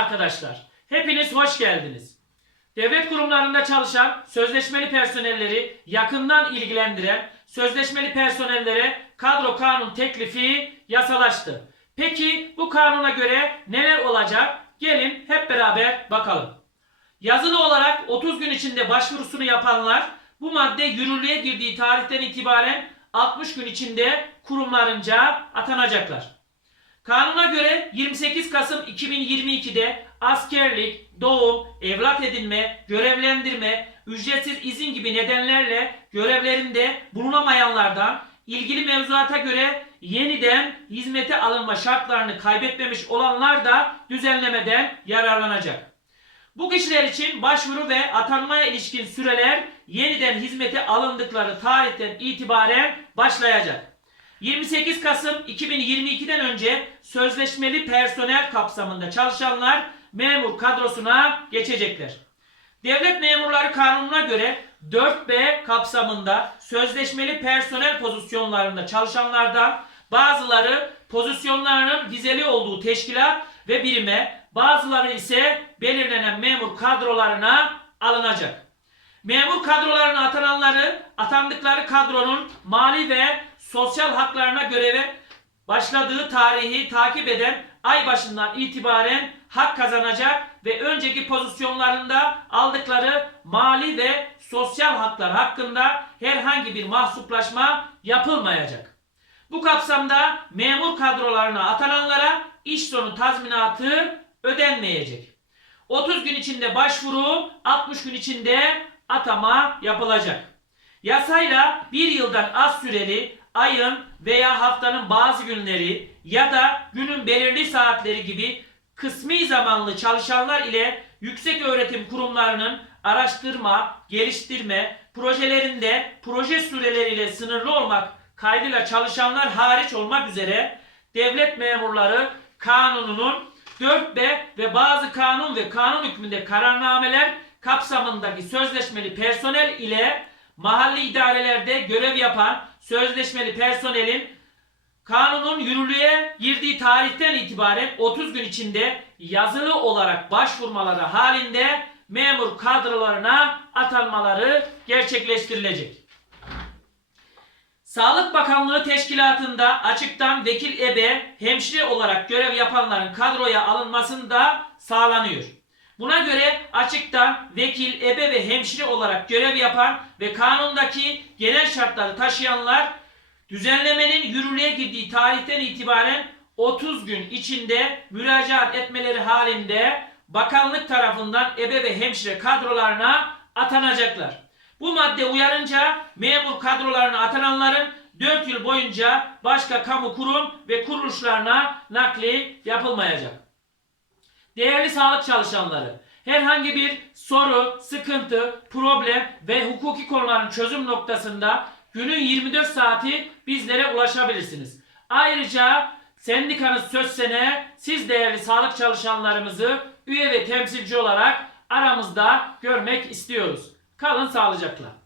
arkadaşlar. Hepiniz hoş geldiniz. Devlet kurumlarında çalışan sözleşmeli personelleri yakından ilgilendiren sözleşmeli personellere kadro kanun teklifi yasalaştı. Peki bu kanuna göre neler olacak? Gelin hep beraber bakalım. Yazılı olarak 30 gün içinde başvurusunu yapanlar bu madde yürürlüğe girdiği tarihten itibaren 60 gün içinde kurumlarınca atanacaklar. Kanuna göre 28 Kasım 2022'de askerlik, doğum, evlat edinme, görevlendirme, ücretsiz izin gibi nedenlerle görevlerinde bulunamayanlardan ilgili mevzuata göre yeniden hizmete alınma şartlarını kaybetmemiş olanlar da düzenlemeden yararlanacak. Bu kişiler için başvuru ve atanmaya ilişkin süreler yeniden hizmete alındıkları tarihten itibaren başlayacak. 28 Kasım 2022'den önce sözleşmeli personel kapsamında çalışanlar memur kadrosuna geçecekler. Devlet memurları kanununa göre 4B kapsamında sözleşmeli personel pozisyonlarında çalışanlardan bazıları pozisyonlarının dizeli olduğu teşkilat ve birime, bazıları ise belirlenen memur kadrolarına alınacak. Memur kadrolarına atananları atandıkları kadronun mali ve sosyal haklarına göreve başladığı tarihi takip eden ay başından itibaren hak kazanacak ve önceki pozisyonlarında aldıkları mali ve sosyal haklar hakkında herhangi bir mahsuplaşma yapılmayacak. Bu kapsamda memur kadrolarına atananlara iş sonu tazminatı ödenmeyecek. 30 gün içinde başvuru, 60 gün içinde atama yapılacak. Yasayla bir yıldan az süreli ayın veya haftanın bazı günleri ya da günün belirli saatleri gibi kısmi zamanlı çalışanlar ile yüksek öğretim kurumlarının araştırma, geliştirme projelerinde proje süreleriyle sınırlı olmak kaydıyla çalışanlar hariç olmak üzere devlet memurları kanununun 4B ve bazı kanun ve kanun hükmünde kararnameler kapsamındaki sözleşmeli personel ile mahalli idarelerde görev yapan sözleşmeli personelin kanunun yürürlüğe girdiği tarihten itibaren 30 gün içinde yazılı olarak başvurmaları halinde memur kadrolarına atanmaları gerçekleştirilecek. Sağlık Bakanlığı Teşkilatı'nda açıktan vekil ebe, hemşire olarak görev yapanların kadroya alınmasını da sağlanıyor. Buna göre açıktan vekil, ebe ve hemşire olarak görev yapan ve kanundaki genel şartları taşıyanlar düzenlemenin yürürlüğe girdiği tarihten itibaren 30 gün içinde müracaat etmeleri halinde bakanlık tarafından ebe ve hemşire kadrolarına atanacaklar. Bu madde uyarınca memur kadrolarına atananların 4 yıl boyunca başka kamu kurum ve kuruluşlarına nakli yapılmayacak. Değerli sağlık çalışanları, herhangi bir soru, sıkıntı, problem ve hukuki konuların çözüm noktasında günün 24 saati bizlere ulaşabilirsiniz. Ayrıca sendikanız söz sene siz değerli sağlık çalışanlarımızı üye ve temsilci olarak aramızda görmek istiyoruz. Kalın sağlıcakla.